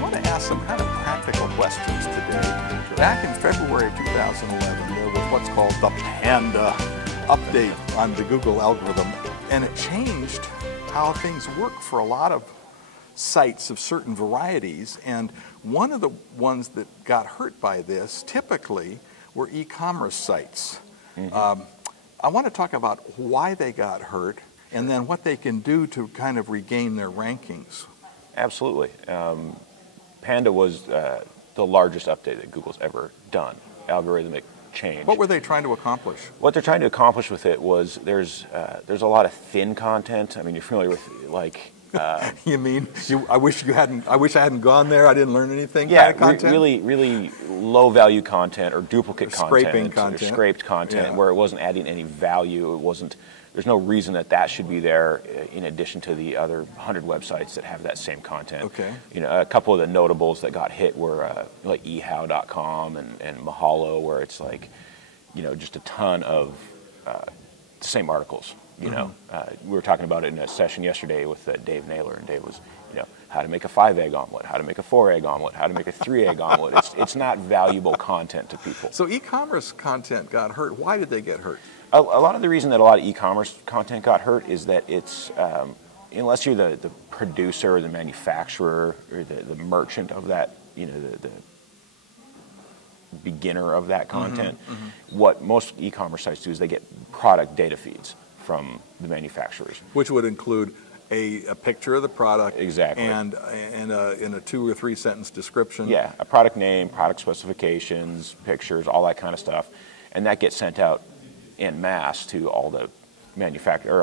want to ask some kind of practical questions today. Back in February of 2011, there was what's called the Panda update on the Google algorithm, and it changed how things work for a lot of sites of certain varieties. And one of the ones that got hurt by this typically were e-commerce sites. I want to talk about why they got hurt and then what they can do to kind of regain their rankings. Absolutely. Panda was the largest update that Google's ever done, algorithmic change. What were they trying to accomplish? What they're trying to accomplish with it was there's a lot of thin content. I mean, you're familiar with like. You mean I wish I hadn't gone there. I didn't learn anything. Yeah, kind of content? really low value content or duplicate Scraping content, or scraped content, where it wasn't adding any value. It wasn't. There's no reason that should be there in addition to the other 100 websites that have that same content. Okay. You know, a couple of the notables that got hit were like ehow.com and Mahalo, where it's like, you know, just a ton of the same articles. You know, we were talking about it in a session yesterday with Dave Naylor, and Dave was, you know, how to make a 5-egg omelet, how to make a 4-egg omelet, how to make a 3-egg omelet. It's not valuable content to people. So e-commerce content got hurt. Why did they get hurt? A lot of the reason that a lot of e-commerce content got hurt is that it's, unless you're the producer or the manufacturer or the merchant of that, you know, the beginner of that content, what most e-commerce sites do is they get product data feeds from the manufacturers, which would include a picture of the product, exactly, and in a 2 or 3 sentence description. Yeah, a product name, product specifications, pictures, all that kind of stuff, and that gets sent out en masse to all the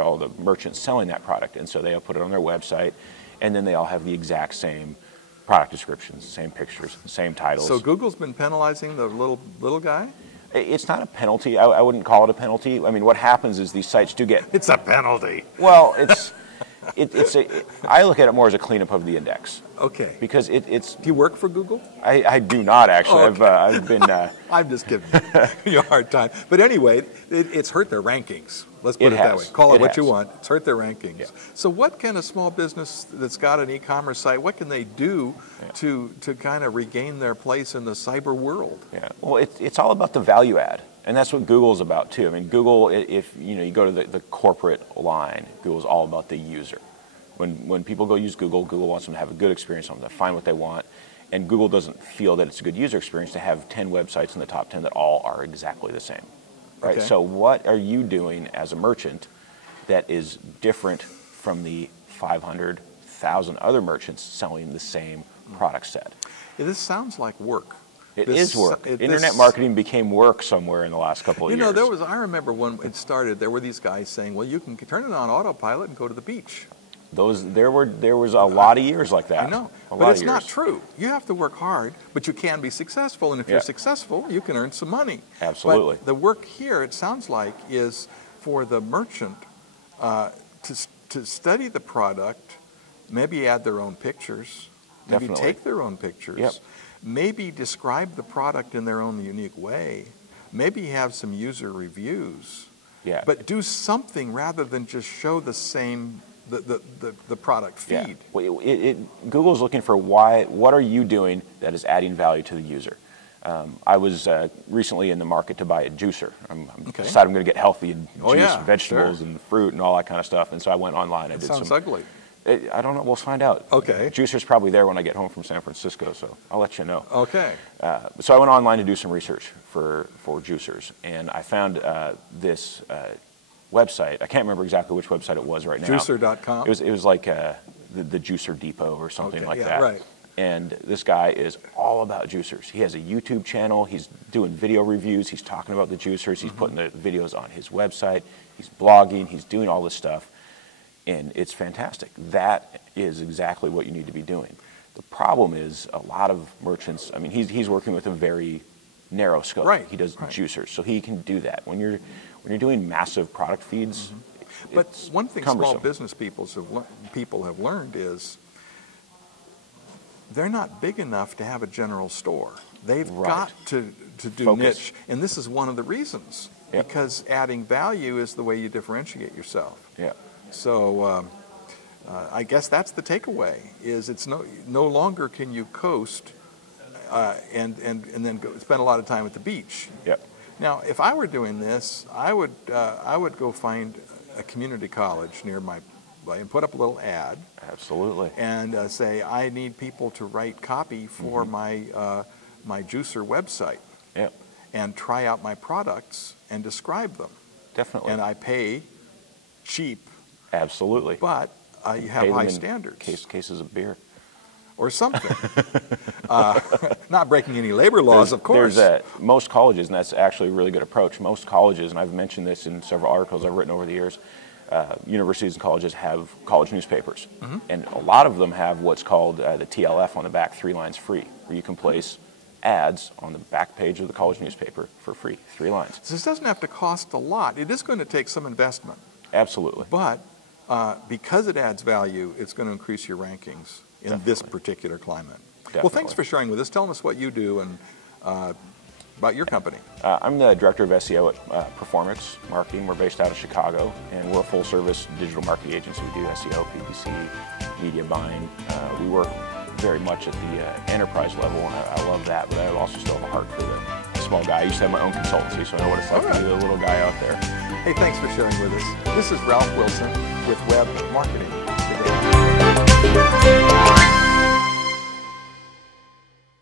all the merchants selling that product, and so they'll put it on their website, and then they all have the exact same product descriptions, same pictures, same titles. So Google's been penalizing the little guy? It's not a penalty. I wouldn't call it a penalty. I mean, what happens is these sites do get... It's a penalty. Well, I look at it more as a cleanup of the index. Okay. Because it's... Do you work for Google? I do not, actually. Oh, okay. I've been... I'm just giving you a hard time. But anyway, it's hurt their rankings. Let's put it that way. Call it what you want. It's hurt their rankings. Yeah. So what can a small business that's got an e-commerce site, what can they do to kind of regain their place in the cyber world? Yeah. Well, it's all about the value add. And that's what Google's about, too. I mean, Google, if you go to the corporate line, Google's all about the user. When people go use Google, Google wants them to have a good experience, want them to find what they want. And Google doesn't feel that it's a good user experience to have 10 websites in the top 10 that all are exactly the same. Right? Okay. So what are you doing as a merchant that is different from the 500,000 other merchants selling the same product set? Yeah, this sounds like work. It is work. Internet marketing became work somewhere in the last couple of years. You know, I remember when it started, there were these guys saying, well, you can turn it on autopilot and go to the beach. There was a lot of years like that. I know, but it's not true. You have to work hard, but you can be successful, and if you're successful, you can earn some money. Absolutely. But the work here, it sounds like, is for the merchant to study the product, maybe add their own pictures, maybe take their own pictures, maybe describe the product in their own unique way, maybe have some user reviews, but do something rather than just show the same the product feed. Yeah. Well, Google's looking for what are you doing that is adding value to the user. I was recently in the market to buy a juicer. I'm decided I'm going to get healthy and juice vegetables and fruit and all that kind of stuff. And so I went online. I did sounds ugly. I don't know. We'll find out. Okay. Juicer's probably there when I get home from San Francisco, so I'll let you know. Okay. So I went online to do some research for juicers, and I found this website. I can't remember exactly which website it was right now. Juicer.com? It was like the Juicer Depot or something like that. Right. And this guy is all about juicers. He has a YouTube channel. He's doing video reviews. He's talking about the juicers. He's putting the videos on his website. He's blogging. He's doing all this stuff. And it's fantastic. That is exactly what you need to be doing. The problem is a lot of merchants, I mean, he's working with a very narrow scope. Right. He does juicers, so he can do that. When you're doing massive product feeds, but one thing cumbersome. Small business people have learned is they're not big enough to have a general store. They've got to do Focus. niche, and this is one of the reasons. Because adding value is the way you differentiate yourself. Yeah. So I guess that's the takeaway, is it's no longer can you coast and then spend a lot of time at the beach. Yep. Now, if I were doing this, I would go find a community college near my and put up a little ad. Absolutely. And say, I need people to write copy for my juicer website. Yep. And try out my products and describe them. Definitely. And I pay cheap. Absolutely. But you have high standards. Cases of beer. Or something. Not breaking any labor laws, of course. Most colleges, and that's actually a really good approach, most colleges, and I've mentioned this in several articles I've written over the years, universities and colleges have college newspapers. And a lot of them have what's called the TLF on the back, 3 lines free, where you can place ads on the back page of the college newspaper for free, 3 lines. So this doesn't have to cost a lot. It is going to take some investment. Absolutely. But because it adds value, it's going to increase your rankings in this particular climate. Definitely. Well, thanks for sharing with us. Tell us what you do and about your company. I'm the director of SEO at Performance Marketing. We're based out of Chicago, and we're a full-service digital marketing agency. We do SEO, PPC, media buying. We work very much at the enterprise level, and I love that, but I also still have a heart for the small guy. I used to have my own consultancy, so I know what it's like to be the little guy out there. Hey, thanks for sharing with us. This is Ralph Wilson with Web Marketing Today.